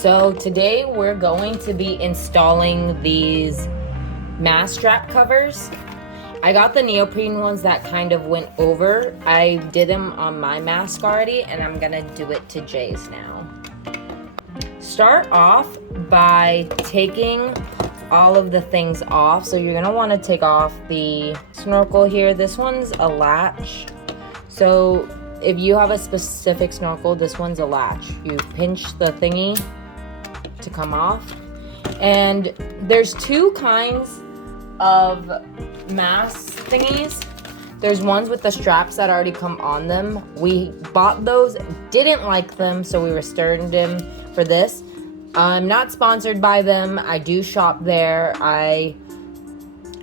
So today we're going to be installing these mask strap covers. I got the neoprene ones that kind of went over. I did them on my mask already, and I'm gonna do it to Jay's now. Start off by taking all of the things off. So you're gonna wanna take off the snorkel here. This one's a latch. So if you have a specific snorkel, this one's a latch. You pinch the thingy to come off. And there's two kinds of mask thingies. There's ones with the straps that already come on them. We bought those, didn't like them, so we returned them for this. I'm not sponsored by them. I do shop there. I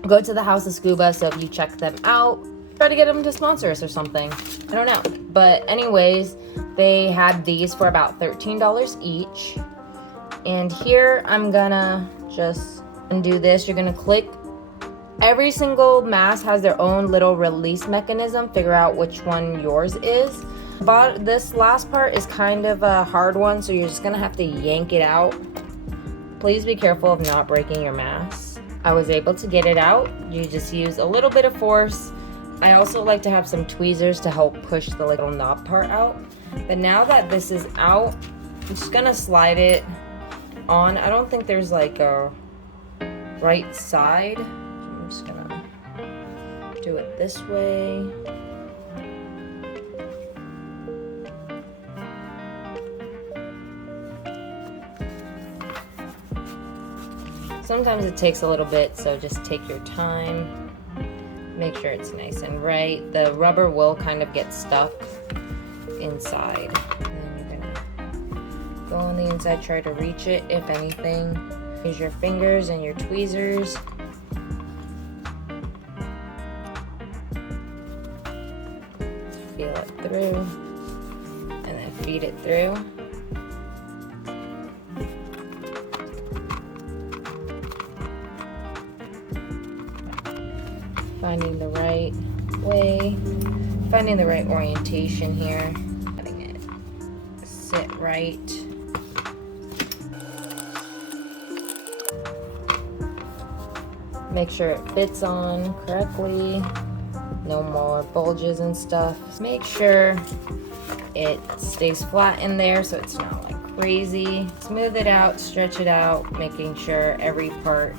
go to the House of Scuba, so if you check them out, try to get them to sponsor us or something. I don't know. But anyways, they had these for about $13 each. And here I'm gonna just undo this. You're gonna click. Every single mask has their own little release mechanism. Figure out which one yours is. But this last part is kind of a hard one, so you're just gonna have to yank it out. Please be careful of not breaking your mask. I was able to get it out. You just use a little bit of force. I also like to have some tweezers to help push the little knob part out. But now that this is out, I'm just gonna slide it on. I don't think there's like a right side. I'm just gonna do it this way. Sometimes it takes a little bit, so just take your time. Make sure it's nice and right. The rubber will kind of get stuck inside. And then you're gonna go on the inside, try to reach it if anything. Use your fingers and your tweezers. Feel it through, and then feed it through. Finding the right way, finding the right orientation here, letting it sit right. Make sure it fits on correctly, no more bulges and stuff. Just make sure it stays flat in there so it's not like crazy. Smooth it out, stretch it out, making sure every part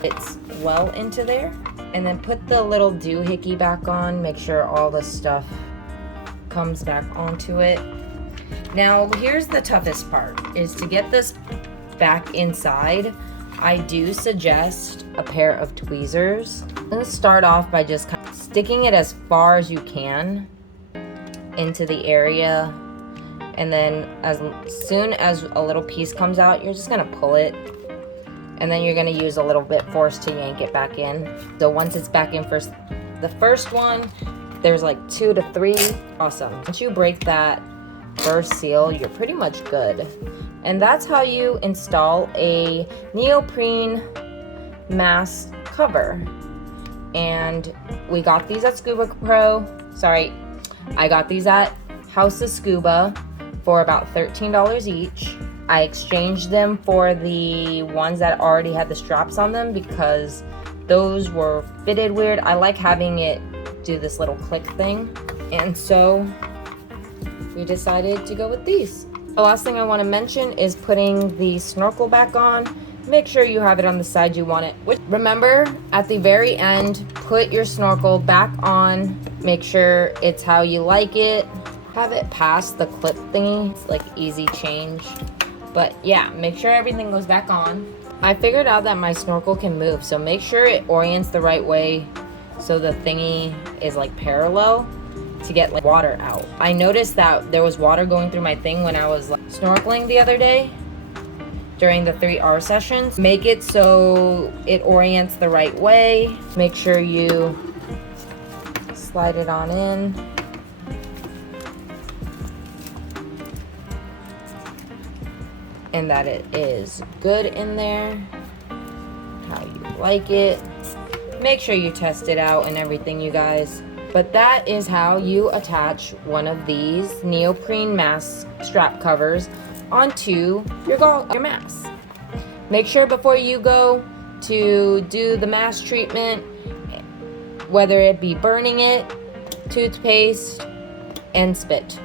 fits well into there. And then put the little doohickey back on. Make sure all the stuff comes back onto it. Now, here's the toughest part, is to get this back inside. I do suggest a pair of tweezers. Let's start off by just kind of sticking it as far as you can into the area. And then as soon as a little piece comes out, you're just gonna pull it. And then you're gonna use a little bit force to yank it back in. So once it's back in first, the first one, there's like 2 to 3. Awesome. Once you break that first seal, you're pretty much good. And that's how you install a neoprene mask cover. And we got these at Scuba Pro. Sorry, I got these at House of Scuba for about $13 each. I exchanged them for the ones that already had the straps on them because those were fitted weird. I like having it do this little click thing. And so we decided to go with these. The last thing I want to mention is putting the snorkel back on. Make sure you have it on the side you want it. Remember, at the very end, put your snorkel back on. Make sure it's how you like it. Have it past the clip thingy. It's like easy change. But yeah, make sure everything goes back on. I figured out that my snorkel can move, so make sure it orients the right way so the thingy is like parallel to get like water out. I noticed that there was water going through my thing when I was like snorkeling the other day during the 3R sessions. Make it so it orients the right way. Make sure you slide it on in. And that it is good in there, how you like it. Make sure you test it out and everything, you guys. But that is how you attach one of these neoprene mask strap covers onto your mask. Make sure before you go to do the mask treatment, whether it be burning it, toothpaste, and spit,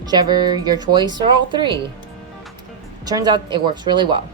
whichever your choice, or all three. Turns out it works really well.